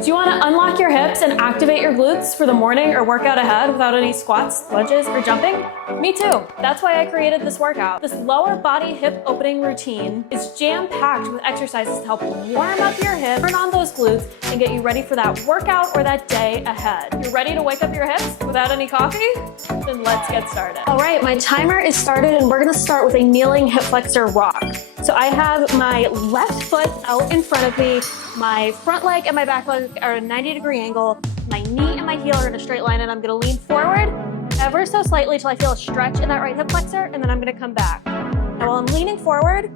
Do you want to unlock your hips and activate your glutes for the morning or workout ahead without any squats, lunges, or jumping? Me too. That's why I created this workout. This lower body hip opening routine is jam-packed with exercises to help warm up your hips, turn on those glutes, and get you ready for that workout or that day ahead. You ready to wake up your hips without any coffee? Then let's get started. All right, my timer is started and we're gonna start with a kneeling hip flexor rock. So I have my left foot out in front of me, my front leg and my back leg are at a 90-degree angle, my knee and my heel are in a straight line, and I'm gonna lean forward ever so slightly till I feel a stretch in that right hip flexor, and then I'm gonna come back. Now while I'm leaning forward,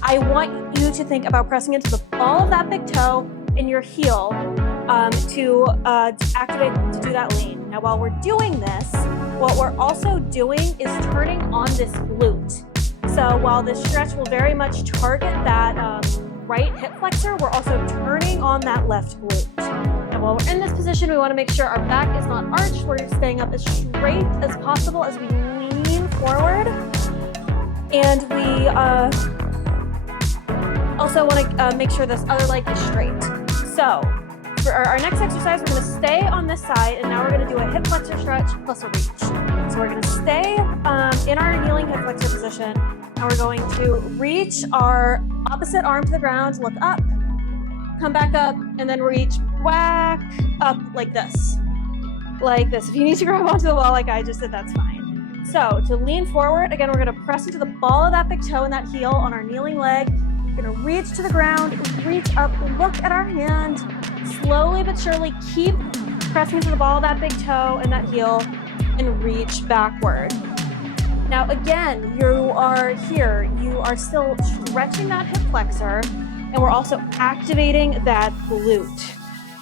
I want you to think about pressing into the ball of that big toe in your heel to activate, to do that lean. Now while we're doing this, what we're also doing is turning on this glute. So while this stretch will very much target that right hip flexor, we're also turning on that left glute. And while we're in this position, we want to make sure our back is not arched. We're staying up as straight as possible as we lean forward. And we also want to make sure this other leg is straight. So for our next exercise, we're going to stay on this side, and now we're going to do a hip flexor stretch plus a reach. So we're going to stay in our kneeling hip flexor position, and we're going to reach our opposite arm to the ground, look up, come back up, and then reach back up like this. Like this. If you need to grab onto the wall like I just did, that's fine. So to lean forward, again, we're going to press into the ball of that big toe and that heel on our kneeling leg. We're going to reach to the ground, reach up, look at our hand, slowly but surely keep pressing to the ball of that big toe and that heel and reach backward. Now again, you are here, you are still stretching that hip flexor, and we're also activating that glute.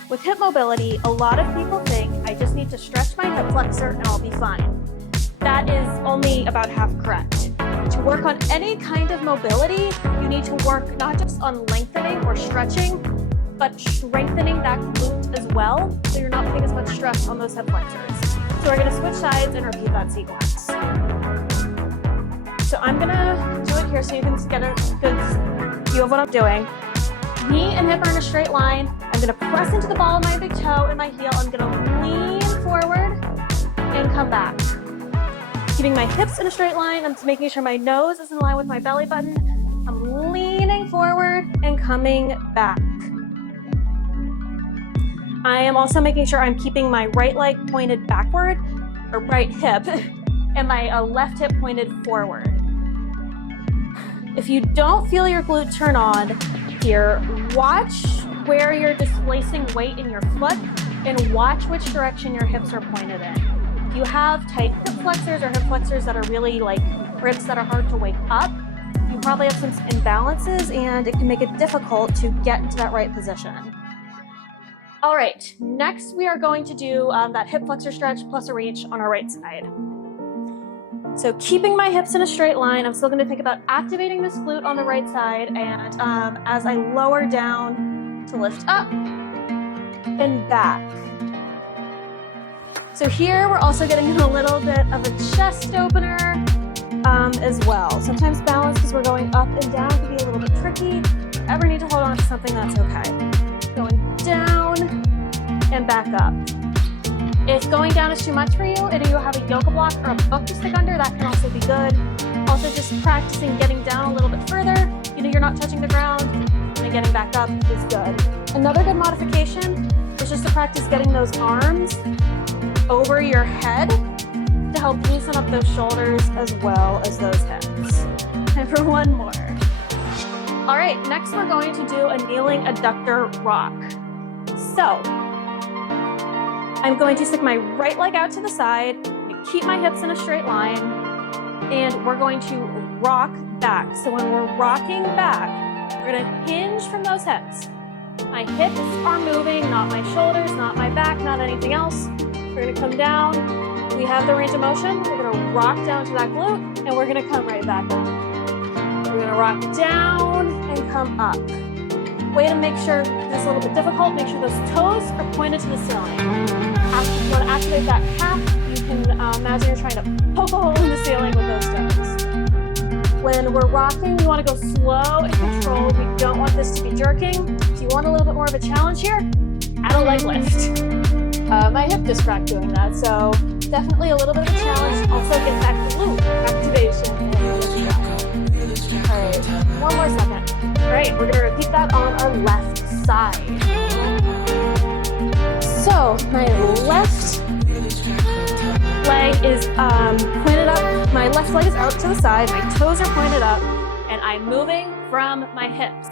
With hip mobility, a lot of people think I just need to stretch my hip flexor and I'll be fine. That is only about half correct. To work on any kind of mobility, you need to work not just on lengthening or stretching, but strengthening that glute as well, so you're not putting as much stress on those hip flexors. So we're gonna switch sides and repeat that sequence. So I'm gonna do it here so you can get a good view of what I'm doing. Knee and hip are in a straight line. I'm gonna press into the ball of my big toe and my heel. I'm gonna lean forward and come back. Keeping my hips in a straight line. I'm just making sure my nose is in line with my belly button. I'm leaning forward and coming back. I am also making sure I'm keeping my right leg pointed backward, or right hip, and my left hip pointed forward. If you don't feel your glute turn on here, watch where you're displacing weight in your foot and watch which direction your hips are pointed in. If you have tight hip flexors or hip flexors that are really like ribs that are hard to wake up, you probably have some imbalances and it can make it difficult to get into that right position. All right, next we are going to do that hip flexor stretch plus a reach on our right side. So keeping my hips in a straight line, I'm still going to think about activating this glute on the right side, and as I lower down to lift up and back. So here we're also getting a little bit of a chest opener as well. Sometimes balance, because we're going up and down, can be a little bit tricky. If you ever need to hold on to something, that's okay. Going down and back up. If going down is too much for you and you have a yoga block or a book to stick under, that can also be good. Also just practicing getting down a little bit further. You know, you're not touching the ground, and getting back up is good. Another good modification is just to practice getting those arms over your head to help loosen up those shoulders as well as those hips. And for one more. All right, next we're going to do a kneeling adductor rock. So I'm going to stick my right leg out to the side, keep my hips in a straight line, and we're going to rock back. So when we're rocking back, we're gonna hinge from those hips. My hips are moving, not my shoulders, not my back, not anything else. We're gonna come down. We have the range of motion. We're gonna rock down to that glute, and we're gonna come right back up. We're gonna rock down and come up. Way to make sure this is a little bit difficult, make sure those toes are pointed to the ceiling. If you want to activate that calf, you can imagine you're trying to poke a hole in the ceiling with those toes. When we're rocking, you want to go slow and controlled. We don't want this to be jerking. If you want a little bit more of a challenge here, add a leg lift. My hip just cracked doing that, so definitely a little bit of a challenge. Also get that glute activation. All right, one more second. All right, we're gonna repeat that on our left side. So my left leg is pointed up. My left leg is out to the side. My toes are pointed up, and I'm moving from my hips.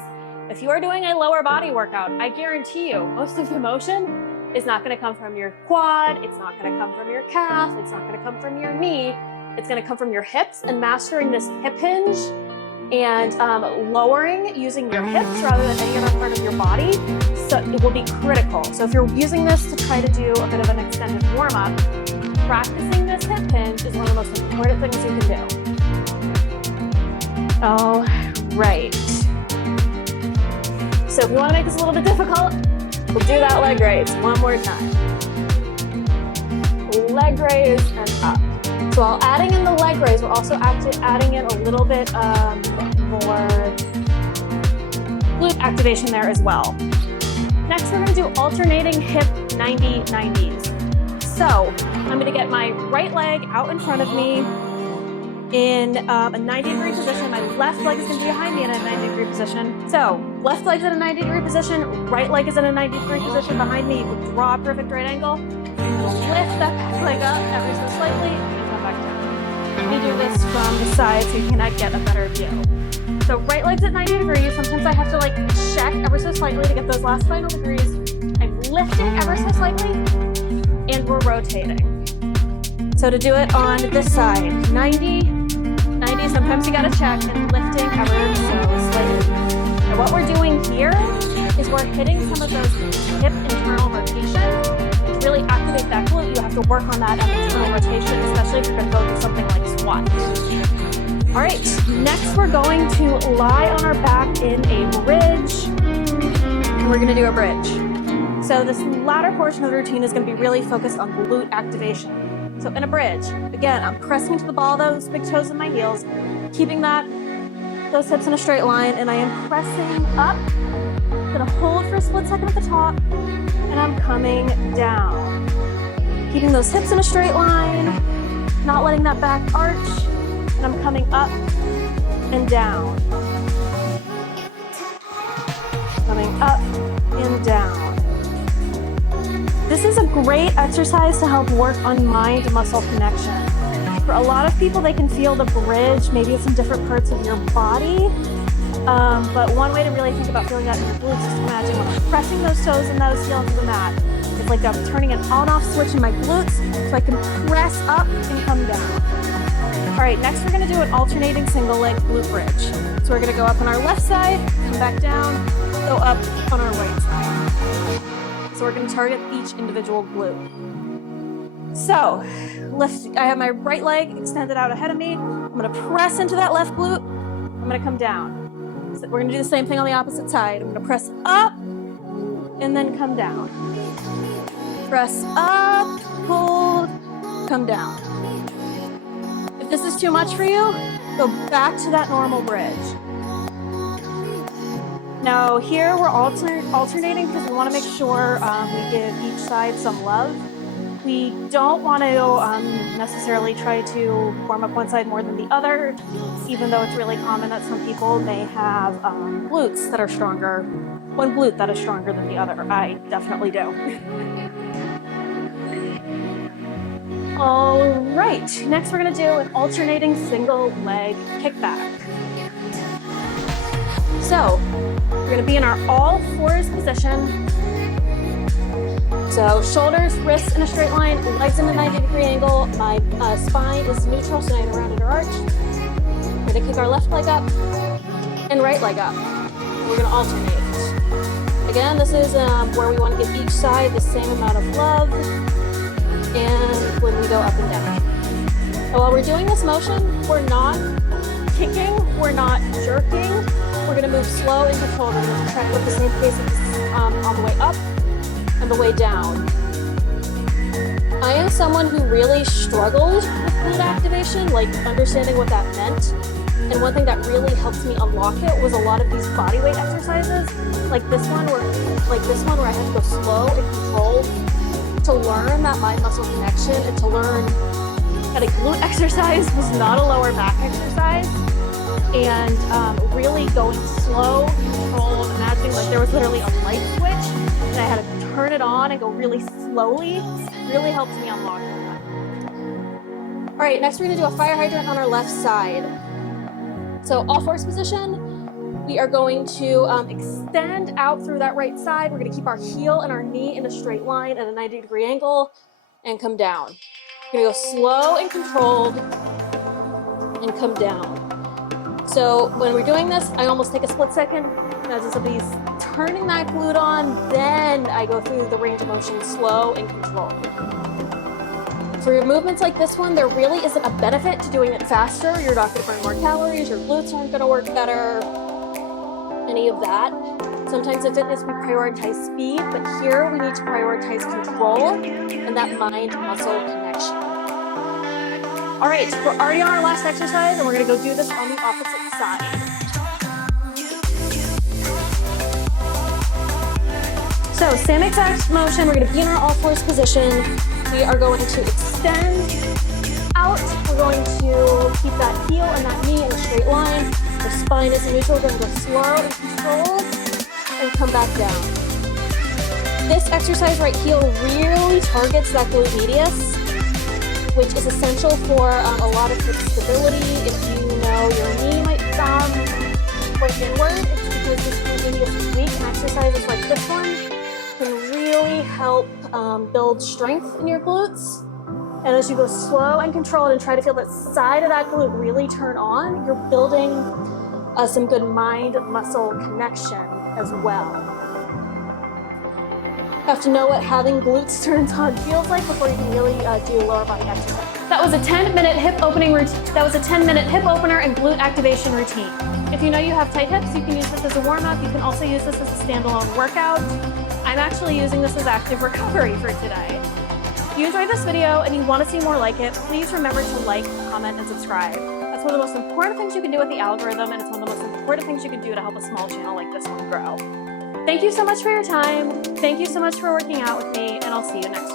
If you are doing a lower body workout, I guarantee you most of the motion is not going to come from your quad. It's not going to come from your calf. It's not going to come from your knee. It's going to come from your hips, and mastering this hip hinge and lowering using your hips rather than any other part of your body. So it will be critical. So if you're using this to try to do a bit of an extended warm up, practicing this hip hinge is one of the most important things you can do. All right. So if you want to make this a little bit difficult, we'll do that leg raise one more time. Leg raise and up. So while adding in the leg raise, we're also adding in a little bit more glute activation there as well. Next, we're going to do alternating hip 90-90s. So I'm going to get my right leg out in front of me in a 90-degree position. My left leg is going to be behind me in a 90-degree position. So left leg's in a 90-degree position, right leg is in a 90-degree position behind me. You can draw a perfect right angle. Lift that back leg up ever so slightly and come back down. You do this from the side so you can get a better view. So right leg's at 90 degrees. Sometimes I have to like check ever so slightly to get those last final degrees. I'm lifting ever so slightly and we're rotating. So to do it on this side, 90, sometimes you gotta check and lifting ever so slightly. And what we're doing here is we're hitting some of those hip internal rotation. To really activate that glute, you have to work on that internal rotation, especially if you're gonna go do something like squat. All right, next we're going to lie on our back in a bridge. And we're gonna do a bridge. So this latter portion of the routine is gonna be really focused on glute activation. So in a bridge, again, I'm pressing into the ball of those big toes and my heels, keeping those hips in a straight line, and I am pressing up. I'm gonna hold for a split second at the top, and I'm coming down. Keeping those hips in a straight line, not letting that back arch, and I'm coming up and down. Coming up and down. This is a great exercise to help work on mind-muscle connection. For a lot of people, they can feel the bridge. Maybe it's in different parts of your body. But one way to really think about feeling that in your glutes is to imagine when I'm pressing those toes and those heels to the mat. It's like I'm turning an on-off switch in my glutes so I can press up and come down. All right, next we're gonna do an alternating single leg glute bridge. So we're gonna go up on our left side, come back down, go up on our right side. So we're going to target each individual glute. So I have my right leg extended out ahead of me. I'm going to press into that left glute. I'm going to come down. So we're going to do the same thing on the opposite side. I'm going to press up and then come down. Press up, hold, come down. If this is too much for you, go back to that normal bridge. Now here we're alternating because we want to make sure we give each side some love. We don't want to necessarily try to warm up one side more than the other, even though it's really common that some people may have glutes that are stronger, one glute that is stronger than the other. I definitely do. All right, next we're going to do an alternating single leg kickback. So we're going to be in our all fours position. So shoulders, wrists in a straight line, legs in a 90-degree angle. My spine is neutral, so I have a rounded arch. We're going to kick our left leg up and right leg up. We're going to alternate. Again, this is where we want to give each side the same amount of love. And when we go up and down. And while we're doing this motion, we're not kicking, we're not jerking. We're going to move slow and controlled. We're going to try to go the same pace on the way up and the way down. I am someone who really struggled with glute activation, like understanding what that meant. And one thing that really helped me unlock it was a lot of these body weight exercises, like this one where I had to go slow and controlled to learn that mind muscle connection and to learn that a glute exercise was not a lower back exercise. And really going slow, controlled, imagining like there was literally a light switch and I had to turn it on and go really slowly, really helped me unlock that. All right, next we're gonna do a fire hydrant on our left side. So all fours position, we are going to extend out through that right side. We're gonna keep our heel and our knee in a straight line at a 90-degree angle and come down. We're gonna go slow and controlled and come down. So when we're doing this, I almost take a split second. As somebody's turning that glute on, then I go through the range of motion slow and controlled. For movements like this one, there really isn't a benefit to doing it faster. You're not gonna burn more calories, your glutes aren't gonna work better, any of that. Sometimes in fitness we prioritize speed, but here we need to prioritize control and that mind-muscle connection. All right, we're already on our last exercise and we're gonna go do this on the opposite side. So same exact motion, we're gonna be in our all fours position. We are going to extend out. We're going to keep that heel and that knee in a straight line. Our spine is neutral. We're going to go slow and controlled and come back down. This exercise right here really targets that glute medius, which is essential for a lot of hip stability. If you know your knee might point inward, it's because this glute medius is weak, and exercises like this one can really help build strength in your glutes. And as you go slow and controlled and try to feel that side of that glute really turn on, you're building some good mind-muscle connection as well. You have to know what having glutes turns on feels like before you can really do lower body exercise. That was a 10-minute hip opening routine. That was a 10-minute hip opener and glute activation routine. If you know you have tight hips, you can use this as a warm-up. You can also use this as a standalone workout. I'm actually using this as active recovery for today. If you enjoyed this video and you want to see more like it, please remember to like, comment, and subscribe. That's one of the most important things you can do with the algorithm, and it's one of the most important things you can do to help a small channel like this one grow. Thank you so much for your time. Thank you so much for working out with me, and I'll see you next week.